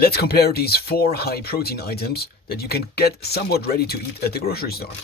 Let's compare these 4 high protein items that you can get somewhat ready to eat at the grocery store.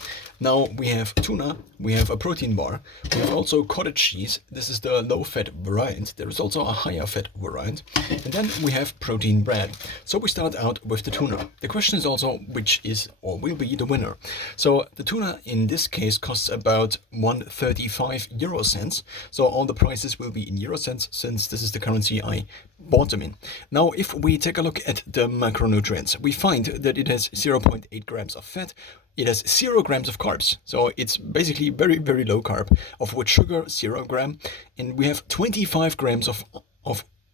Now we have tuna, we have a protein bar, we have also cottage cheese. This is the low fat variant. There is also a higher fat variant. And then we have protein bread. So we start out with the tuna. The question is also which is or will be the winner. So the tuna in this case costs about 135 euro cents. So all the prices will be in euro cents since this is the currency I bought them in. Now if we take a look at the macronutrients, we find that it has 0.8 grams of fat. It has 0 grams of carbs, so it's basically very, very low carb, of which sugar 0 gram, and we have 25 grams of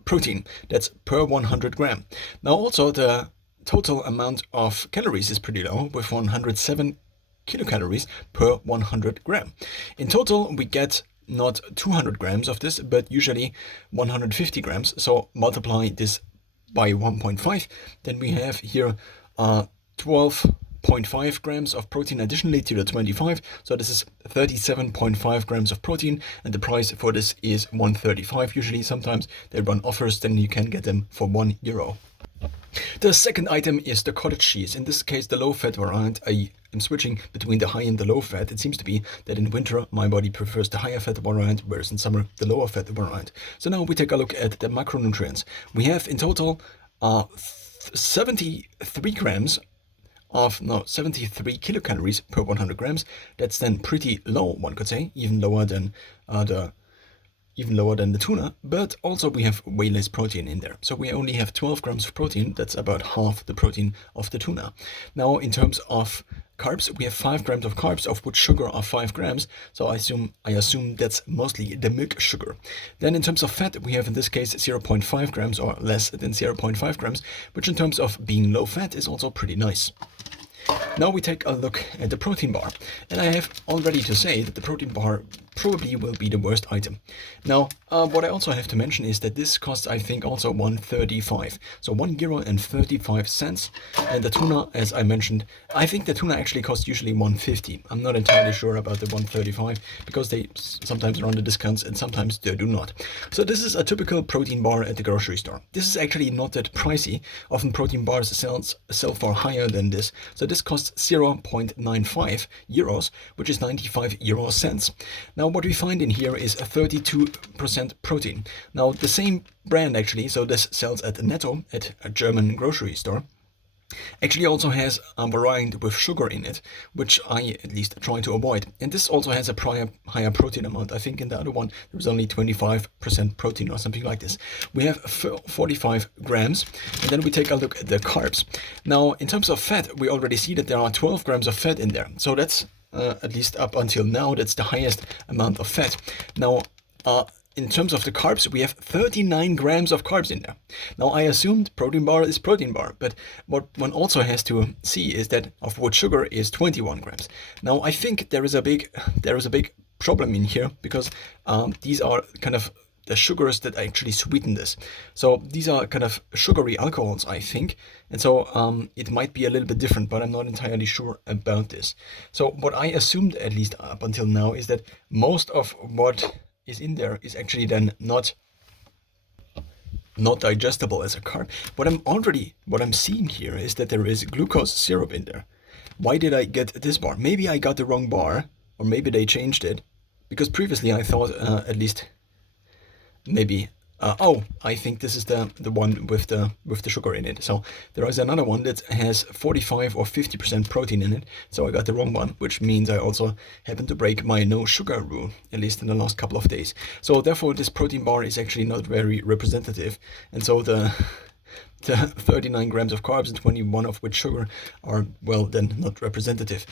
protein. That's per 100 gram. Now also the total amount of calories is pretty low, with 107 kilocalories per 100 gram. In total, we get not 200 grams of this, but usually 150 grams. So multiply this by 1.5, then we have here 12.5 grams of protein additionally to the 25. So this is 37.5 grams of protein, and the price for this is 135. Usually, sometimes they run offers, then you can get them for €1. The second item is the cottage cheese. In this case, the low-fat variant. I am switching between the high and the low fat. It seems to be that in winter, my body prefers the higher fat variant, whereas in summer, the lower fat variant. So now we take a look at the macronutrients. We have in total 73 grams of 73 kilocalories per 100 grams. That's then pretty low, one could say, even lower than the tuna, but also we have way less protein in there. So we only have 12 grams of protein. That's about half the protein of the tuna. Now, in terms of carbs, we have 5 grams of carbs, of which sugar are 5 grams. So I assume that's mostly the milk sugar. Then in terms of fat, we have in this case 0.5 grams or less than 0.5 grams, which in terms of being low fat is also pretty nice. Now we take a look at the protein bar, and I have already to say that the protein bar probably will be the worst item. Now, what I also have to mention is that this costs, I think, also 135, so €1.35, and the tuna, as I mentioned, I think the tuna actually costs usually 150. I'm not entirely sure about the 135 because they sometimes run the discounts and sometimes they do not. So this is a typical protein bar at the grocery store. This is actually not that pricey. Often protein bars sell for higher than this. So this costs 0.95 euros, which is 95 euro cents. Now what we find in here is a 32% protein. Now the same brand actually, so this sells at Netto, at a German grocery store, actually also has a variant with sugar in it, which I at least try to avoid. And this also has a higher protein amount. I think in the other one there was only 25% protein or something like this. We have 45 grams, and then we take a look at the carbs. Now in terms of fat, we already see that there are 12 grams of fat in there. So that's at least up until now, that's the highest amount of fat. Now, in terms of the carbs, we have 39 grams of carbs in there. Now, I assumed protein bar is protein bar, but what one also has to see is that of which sugar is 21 grams. Now, I think there is a big problem in here because these are kind of the sugars that actually sweeten this. So these are kind of sugary alcohols, I think. And so it might be a little bit different, but I'm not entirely sure about this. So what I assumed, at least up until now, is that most of what is in there is actually then not digestible as a carb. What I'm seeing here is that there is glucose syrup in there. Why did I get this bar? Maybe I got the wrong bar, or maybe they changed it, because previously I thought at least maybe I think this is the one with the sugar in it. So there is another one that has 45 or 50% protein in it. So I got the wrong one, which means I also happen to break my no sugar rule, at least in the last couple of days. So therefore this protein bar is actually not very representative. And so the 39 grams of carbs and 21 of which sugar are, well, then not representative.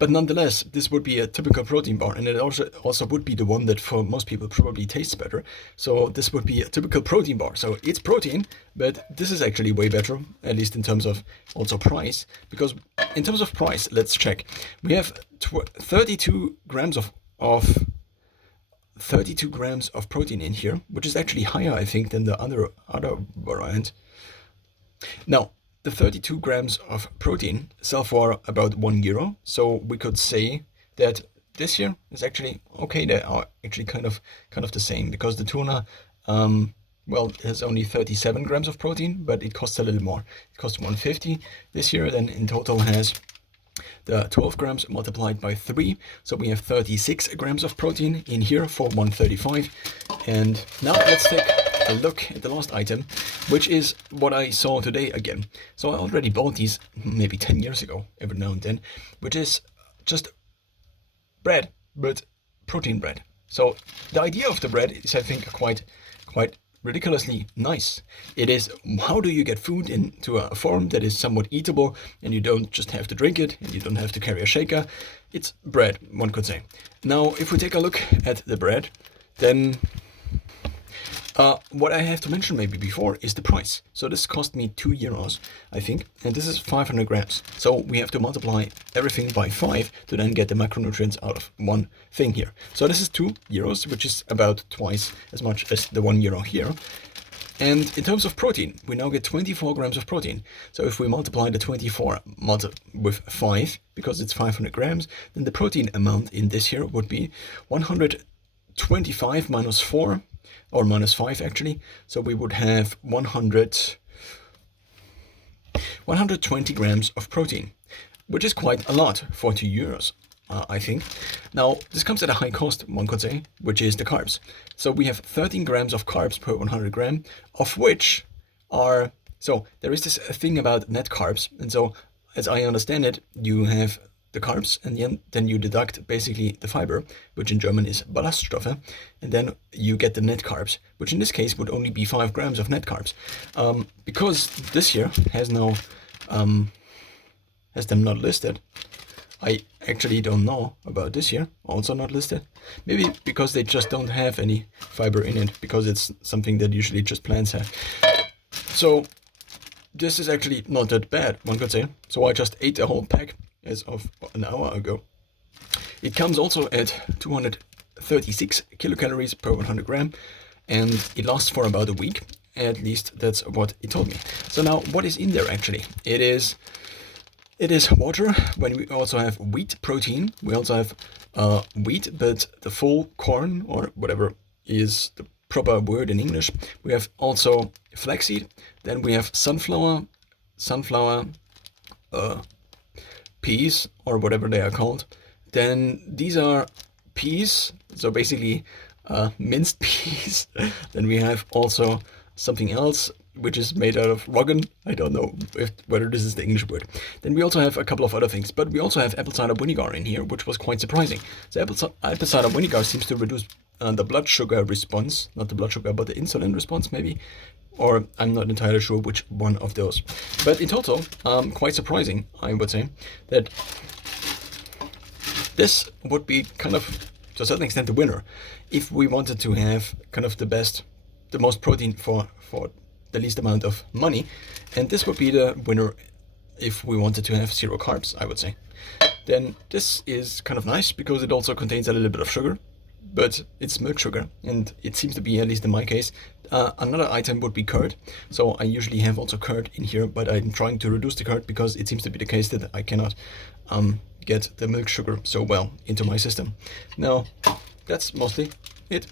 But nonetheless, this would be a typical protein bar, and it also would be the one that for most people probably tastes better. So this would be a typical protein bar. So it's protein, but this is actually way better, at least in terms of also price. Because in terms of price, let's check. We have 32 grams of 32 grams of protein in here, which is actually higher, I think, than the other variant. Now, the 32 grams of protein sell for about €1. So we could say that this here is actually okay. They are actually kind of the same, because the tuna well, it has only 37 grams of protein, but it costs a little more. It costs 150 this year, then in total has the 12 grams multiplied by 3. So we have 36 grams of protein in here for 135. And now let's take a look at the last item, which is what I saw today again. So I already bought these maybe 10 years ago, every now and then, which is just bread, but protein bread. So the idea of the bread is, I think, quite ridiculously nice. It is, how do you get food into a form that is somewhat eatable, and you don't just have to drink it, and you don't have to carry a shaker? It's bread, one could say. Now, if we take a look at the bread, then what I have to mention maybe before is the price. So this cost me €2, I think, and this is 500 grams. So we have to multiply everything by 5 to then get the macronutrients out of one thing here. So this is €2, which is about twice as much as the €1 here. And in terms of protein, we now get 24 grams of protein. So if we multiply the 24 with 5, because it's 500 grams, then the protein amount in this here would be 125 minus 4, or minus 5 actually. So we would have 120 grams of protein, which is quite a lot for €2, I think. Now, this comes at a high cost, one could say, which is the carbs. So we have 13 grams of carbs per 100 gram, of which are, so there is this thing about net carbs. And so as I understand it, you have the carbs, and then you deduct basically the fiber, which in German is Ballaststoffe, and then you get the net carbs, which in this case would only be 5 grams of net carbs. Because this year has no, has them not listed. I actually don't know about this year, also not listed. Maybe because they just don't have any fiber in it, because it's something that usually just plants have. So this is actually not that bad, one could say. So I just ate a whole pack as of an hour ago. It comes also at 236 kilocalories per 100 gram, and it lasts for about a week. At least that's what it told me. So now, what is in there actually? It is water. When we also have wheat protein, we also have wheat, but the full corn, or whatever is the proper word in English. We have also flaxseed. Then we have sunflower, peas, or whatever they are called. Then these are peas, so basically minced peas. Then we have also something else which is made out of roggen. I don't know whether this is the English word. Then we also have a couple of other things, but we also have apple cider vinegar in here, which was quite surprising. So apple cider vinegar seems to reduce the blood sugar response, not the blood sugar, but the insulin response maybe, or I'm not entirely sure which one of those. But in total, quite surprising, I would say, that this would be kind of, to a certain extent, the winner if we wanted to have kind of the most protein for the least amount of money. And this would be the winner if we wanted to have 0 carbs, I would say. Then this is kind of nice because it also contains a little bit of sugar, but it's milk sugar, and it seems to be, at least in my case. Another item would be curd. So I usually have also curd in here, but I'm trying to reduce the curd because it seems to be the case that I cannot get the milk sugar so well into my system. Now, that's mostly it.